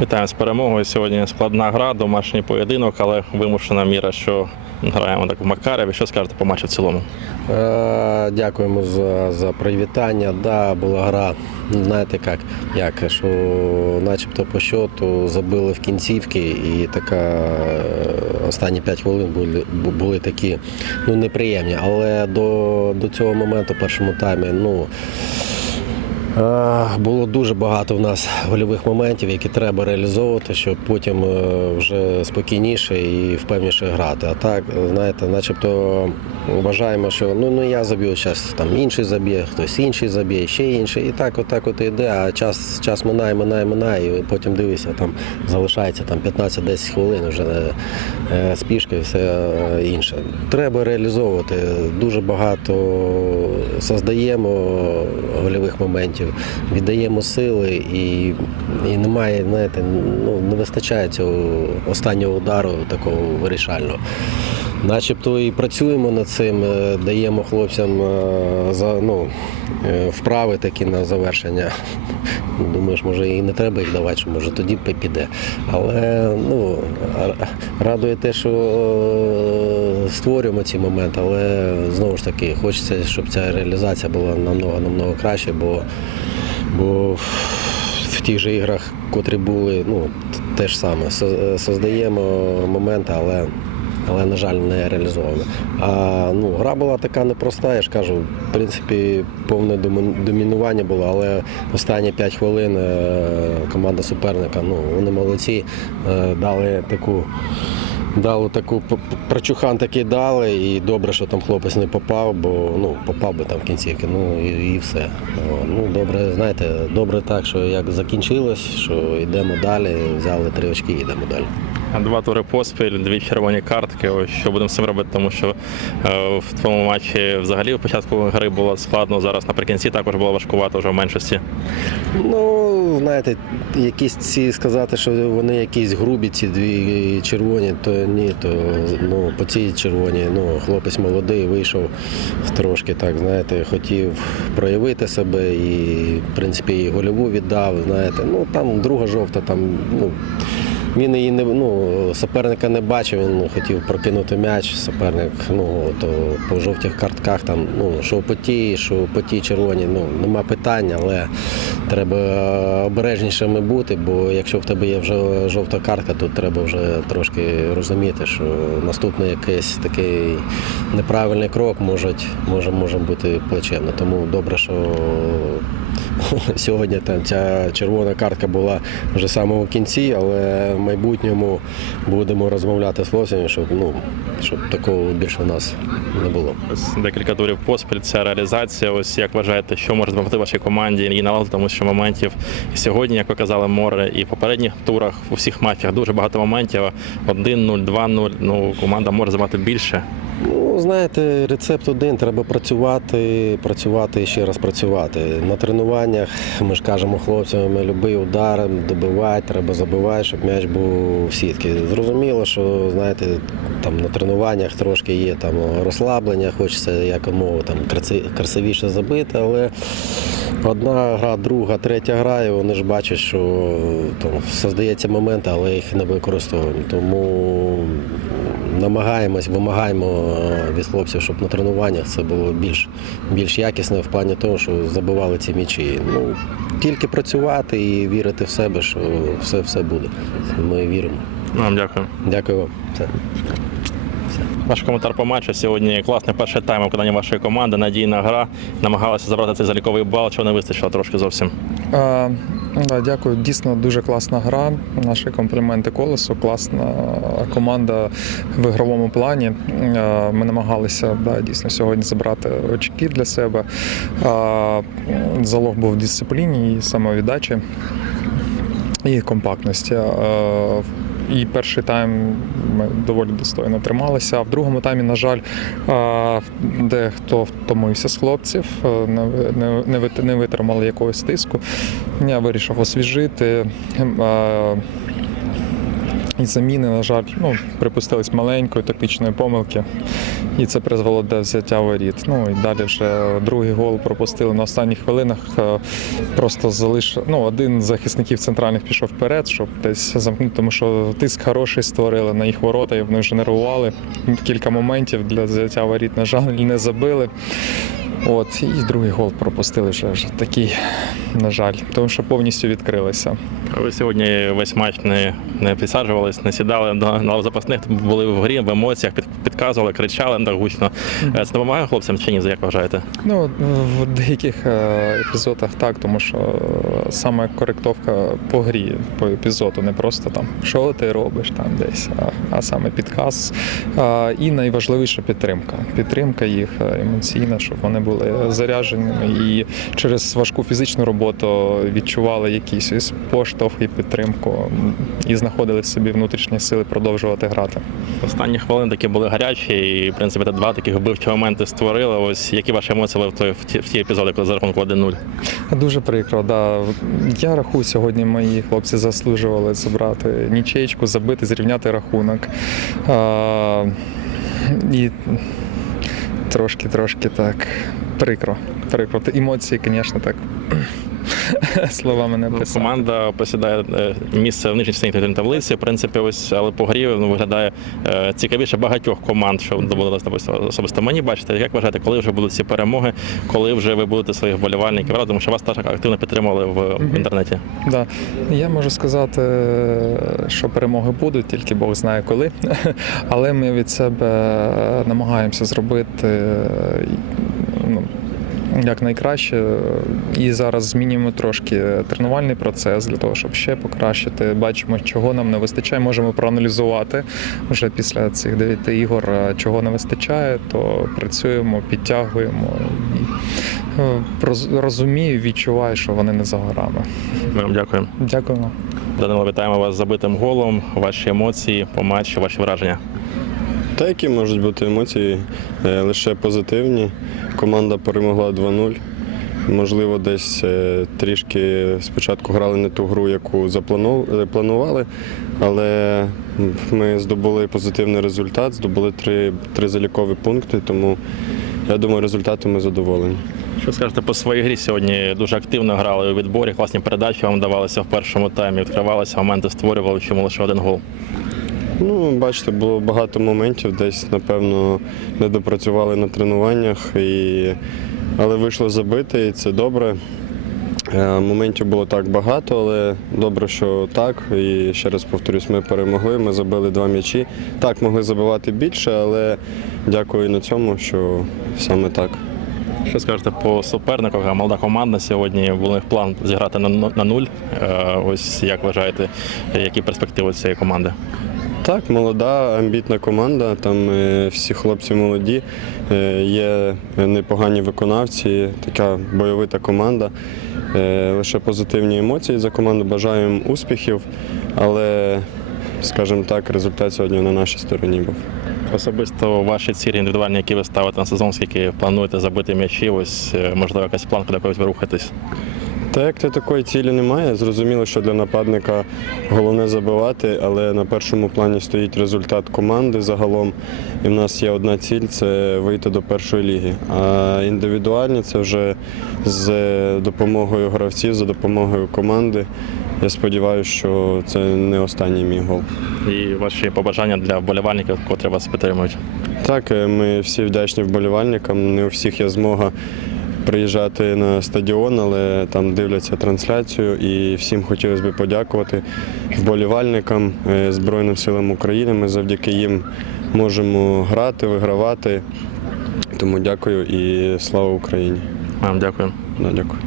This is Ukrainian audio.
Вітаємо з перемогою. Сьогодні складна гра, домашній поєдинок, але вимушена міра, що граємо так в Макареві. Що скажете по матчу в цілому? Е, Дякуємо за, за привітання. Да, була гра, знаєте як, як, що начебто по счету забили в кінцівки і така е, останні 5 хвилин були, були такі ну, неприємні. Але до, до цього моменту, першому таймі, ну. Е, Було дуже багато в нас гольових моментів, які треба реалізовувати, щоб потім е, вже спокійніше і впевніше грати. А так, знаєте, начебто вважаємо, що ну, ну я заб'ю зараз там інший заб'є, хтось інший заб'є, ще інший. І так, отак от іде, а час, час минає, минає, минає, і потім дивишся, там залишається там 15-10 хвилин вже е, спішка і все е, інше. Треба реалізовувати. Дуже багато создаємо гольових моментів, віддаємо сили і, і немає, знаєте, ну, не вистачає цього останнього удару такого вирішального. Начебто і працюємо над цим, е, даємо хлопцям е, ну, е, вправи такі на завершення. Думаєш, може і не треба їх давати, що може тоді піде. Але ну, радує те, що створюємо ці моменти, але знову ж таки хочеться, щоб ця реалізація була намного намного краще, бо, бо в тих же іграх, котрі були, ну, те ж саме. Создаємо моменти, але але, на жаль, не реалізовано. А ну, гра була така непроста, я ж кажу, в принципі, повне домінування було, але останні 5 хвилин е, команда суперника, ну, вони молодці, е, дали таку. Дали таку прочухан такий дали, і добре, що там хлопець не попав, бо ну, попав би там в кінцівки, ну і, і все. Ну, добре, знаєте, добре так, що як закінчилось, що йдемо далі, взяли три очки і йдемо далі. Два тури поспіль, дві червоні картки. Ось що будемо з цим робити, тому що е, в твоєму матчі взагалі в початку гри було складно. Зараз наприкінці також було важкувато вже в меншості. Ну, знаєте, якісь ці сказати, що вони якісь грубі, ці дві червоні, то ні, то ну, по цій червоній, ну, хлопець молодий, вийшов трошки так, знаєте, хотів проявити себе і, в принципі, і гольову віддав, знаєте. Ну, там друга жовта, там, ну. Він її не ну, суперника не бачив, він хотів прокинути м'яч. Суперник, ну то по жовтих картках там, ну що по тій, що по тій червоній, ну нема питань, але треба обережнішими бути, бо якщо в тебе є вже жовта картка, то треба вже трошки розуміти, що наступний якийсь такий неправильний крок може, може, може бути плачевно. Тому добре, що сьогодні там ця червона картка була вже в самому кінці, але в майбутньому будемо розмовляти з хлопцями, щоб ну щоб такого більше у нас не було. Декілька турів поспіль. Ця реалізація. Ось як вважаєте, що може допомогти вашій команді і наладити, тому що моментів і сьогодні, як ви казали, море, і в попередніх турах у всіх матчах дуже багато моментів. 1-0, 2-0. Ну команда може забати більше. Ну, знаєте, рецепт один треба працювати, працювати і ще раз працювати. На тренуваннях ми ж кажемо хлопцям, любий удар, добивай, треба забивати, щоб м'яч був в сітки. Зрозуміло, що знаєте, там на тренуваннях трошки є там розслаблення, хочеться якомога там красивіше забити, але одна гра, друга, третя гра, і вони ж бачать, що там создається момент, але їх не використовуємо. Тому намагаємось, вимагаємо від хлопців, щоб на тренуваннях це було більш, більш якісне в плані того, що забивали ці м'ячі. Ну, тільки працювати і вірити в себе, що все, все буде. Ми віримо. Нам Вам дякую. Дякую вам. Все. Ваш коментар по матчу сьогодні класний перший тайм у виконанні вашої команди, надійна гра. Намагалися забрати цей заліковий бал, чого не вистачило трошки зовсім. А, да, дякую. Дійсно дуже класна гра. Наші компліменти колесу, класна команда в ігровому плані. А, Ми намагалися да, дійсно сьогодні забрати очки для себе. А, Залог був в дисципліні і самовіддачі і компактності. А, І перший тайм ми доволі достойно трималися. А в другому таймі, на жаль, дехто втомився з хлопців, е, не, не, не вит- не витримали якогось тиску. Я вирішив освіжити. І заміни, на жаль, ну, припустились маленької тактичної помилки, і це призвело до взяття воріт. Ну і далі вже другий гол пропустили на останніх хвилинах. е, Просто залиш... ну, один з захисників центральних пішов вперед, щоб десь замкнути, тому що тиск хороший створили на їх ворота, і вони вже нервували. Кілька моментів для взяття воріт, на жаль, не забили. От, і другий гол пропустили вже, вже такий, на жаль, тому що повністю відкрилися. Ви сьогодні весь матч не, не підсаджувались, не сідали на, на запасних, були в грі, в емоціях, під, підказували, кричали так гучно. Е, Це допомагає хлопцям чи ні, як вважаєте? Ну, в деяких е, епізодах так, тому що е, саме коректовка по грі, по епізоду, не просто там, що ти робиш там десь, а, а саме підказ. І найважливіша підтримка. Підтримка їх емоційна, щоб вони були зарядженими і через важку фізичну роботу відчували якийсь поштовх і підтримку, і знаходили в собі внутрішні сили продовжувати грати. Останні хвилини такі були гарячі, і в принципі та два таких вбивчі моменти створили. Ось які ваші емоції були в той в ті, епізоди, коли за рахунку 1-0? Дуже прикро, да. Я рахую, сьогодні мої хлопці заслужували забрати нічейку, забити, зрівняти рахунок. А, і трошки-трошки так прикро. Прикро. Емоції, звісно, так. Словами Ну. Команда посідає е, місце в нижній частині таблиці. В принципі, ось але по грі ну, виглядає е, цікавіше багатьох команд, що доводилось особисто, мені бачити. Як вважаєте, коли вже будуть ці перемоги, коли вже ви будете своїх вболівальників радити, тому що вас теж активно підтримували в, в інтернеті. Да. Я можу сказати, що перемоги будуть, тільки Бог знає коли. Але ми від себе намагаємося зробити е, ну, як найкраще. І зараз змінюємо трошки тренувальний процес для того, щоб ще покращити. Бачимо, чого нам не вистачає. Можемо проаналізувати вже після цих дев'яти ігор, е, чого не вистачає, то працюємо, підтягуємо. І, е, розумію, відчуваю, що вони не за горами. Ми вам дякуємо. Дякуємо. Данило, вітаємо вас з забитим голом. Ваші емоції по матчу, ваші враження. Та які можуть бути емоції Е, лише позитивні. Команда перемогла 2-0. Можливо, десь е, трішки спочатку грали не ту гру, яку запланов- е, але ми здобули позитивний результат, здобули три, три залікові пункти, тому я думаю, результатом ми задоволені. Що скажете по своїй грі сьогодні? Дуже активно грали у відборі, класні передачі вам давалися в першому таймі, відкривалися, моменти створювали, чому лише один гол. Ну, бачите, було багато моментів, десь, напевно, не допрацювали на тренуваннях, і... але вийшло забити, і це добре. Е, Моментів було так багато, але добре, що так. І ще раз повторюсь, ми перемогли, ми забили два м'ячі. Так, могли забивати більше, але дякую на цьому, що саме так. Що скажете по супернику? Яка Молода команда сьогодні. Був них план зіграти на, ну- нуль. Е, Ось як вважаєте, які перспективи цієї команди? Так, молода, амбітна команда. Там е, всі хлопці молоді, е, є непогані виконавці, така бойовита команда. Е, Лише позитивні емоції за команду. Бажаємо успіхів, але, скажімо так, результат сьогодні на нашій стороні був. Особисто ваші цілі індивідуальні, які ви ставите на сезон, скільки плануєте забити м'ячі, ось можливо якась планка до якогось ви рухаєтесь. Та як то такої цілі немає. Зрозуміло, що для нападника головне забивати, але на першому плані стоїть результат команди загалом. І в нас є одна ціль це вийти до першої ліги. А індивідуальні це вже з допомогою гравців, за допомогою команди. Я сподіваюся, що це не останній мій гол. І ваші побажання для вболівальників, котрі вас підтримують. Так, е, ми всі вдячні вболівальникам. Не у всіх є змога приїжджати на стадіон, але там дивляться трансляцію. І всім хотілося б подякувати вболівальникам е, Збройним силам України. Ми завдяки їм можемо грати, вигравати. Тому дякую і слава Україні. Вам дякую. Да, дякую.